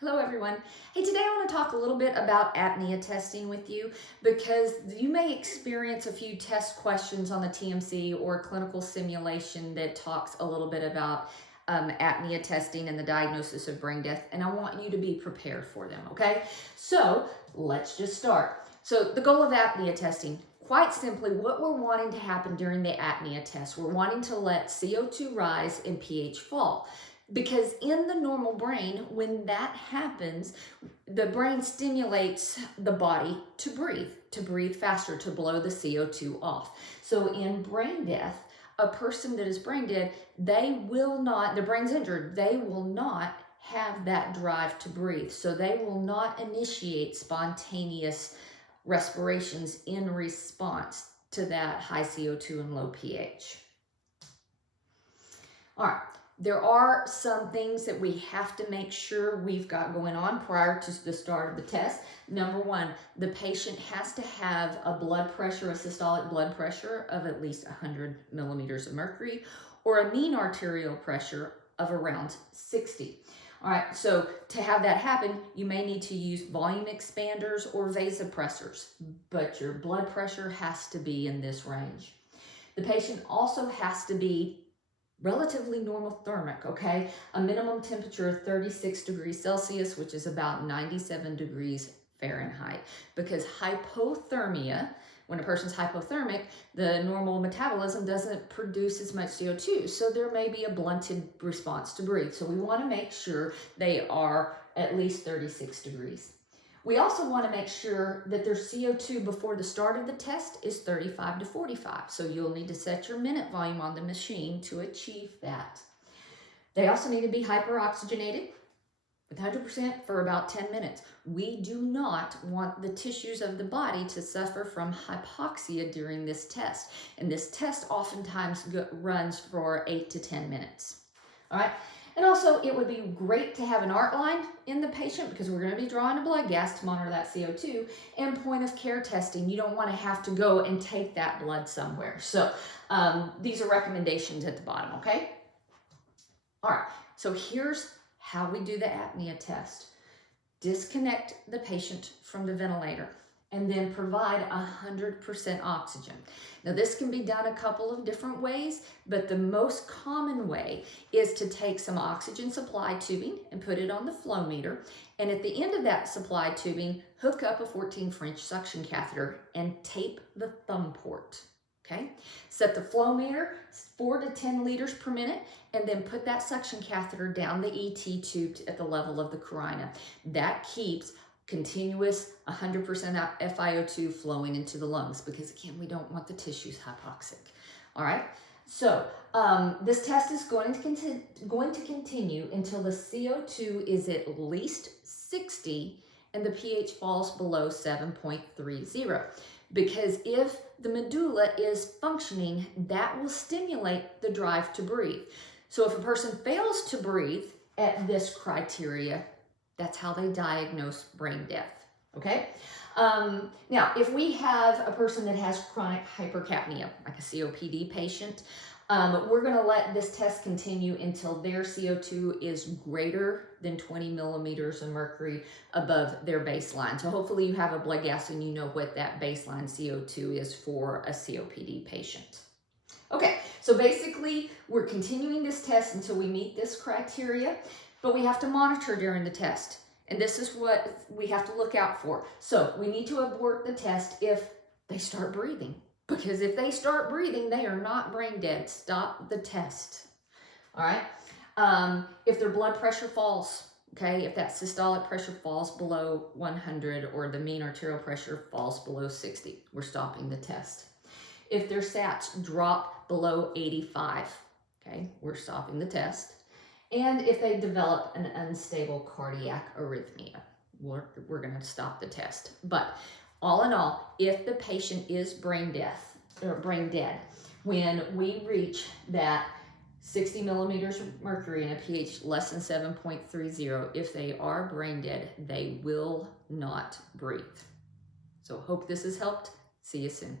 Hello everyone. Hey, today I want to talk a little bit about apnea testing with you because you may experience a few test questions on the TMC or clinical simulation that talks a little bit about apnea testing and the diagnosis of brain death, and I want you to be prepared for them, okay? So let's just start. So the goal of apnea testing, quite simply, what we're wanting to happen during the apnea test, we're wanting to let CO2 rise and pH fall. Because in the normal brain, when that happens, the brain stimulates the body to breathe faster, to blow the CO2 off. So in brain death, a person that is brain dead, they will not, their brain's injured, they will not have that drive to breathe. So they will not initiate spontaneous respirations in response to that high CO2 and low pH. All right. There are some things that we have to make sure we've got going on prior to the start of the test. Number one, the patient has to have a blood pressure, a systolic blood pressure of at least 100 millimeters of mercury, or a mean arterial pressure of around 60. All right, so to have that happen, you may need to use volume expanders or vasopressors, but your blood pressure has to be in this range. The patient also has to be relatively normothermic, okay? A minimum temperature of 36 degrees Celsius, which is about 97 degrees Fahrenheit. Because hypothermia, when a person's hypothermic, the normal metabolism doesn't produce as much CO2, so there may be a blunted response to breathe. So we want to make sure they are at least 36 degrees. We also want to make sure that their CO2 before the start of the test is 35 to 45. So you'll need to set your minute volume on the machine to achieve that. They also need to be hyperoxygenated with 100% for about 10 minutes. We do not want the tissues of the body to suffer from hypoxia during this test. And this test oftentimes runs for 8 to 10 minutes. All right. And also, it would be great to have an art line in the patient because we're going to be drawing a blood gas to monitor that CO2, and point of care testing. You don't want to have to go and take that blood somewhere. So these are recommendations at the bottom, okay? All right, so here's how we do the apnea test. Disconnect the patient from the ventilator and then provide 100% oxygen. Now this can be done a couple of different ways, but the most common way is to take some oxygen supply tubing and put it on the flow meter. And at the end of that supply tubing, hook up a 14 French suction catheter and tape the thumb port, okay? Set the flow meter 4 to 10 liters per minute, and then put that suction catheter down the ET tube at the level of the carina. That keeps continuous 100% FiO2 flowing into the lungs because, again, we don't want the tissues hypoxic. All right, so this test is going to continue until the CO2 is at least 60 and the pH falls below 7.30. Because if the medulla is functioning, that will stimulate the drive to breathe. So if a person fails to breathe at this criteria, that's how they diagnose brain death, okay? Now, if we have a person that has chronic hypercapnia, like a COPD patient, we're gonna let this test continue until their CO2 is greater than 20 millimeters of mercury above their baseline. So hopefully you have a blood gas and you know what that baseline CO2 is for a COPD patient. Okay, so basically we're continuing this test until we meet this criteria. But we have to monitor during the test, and this is what we have to look out for. So we need to abort the test if they start breathing, because if they start breathing, they are not brain dead. Stop the test. All right. If their blood pressure falls, okay, if that systolic pressure falls below 100 or the mean arterial pressure falls below 60, we're stopping the test. If their SATs drop below 85, okay, we're stopping the test. And if they develop an unstable cardiac arrhythmia, we're going to stop the test. But all in all, if the patient is brain dead, when we reach that 60 millimeters of mercury and a pH less than 7.30, if they are brain dead, they will not breathe. So hope this has helped. See you soon.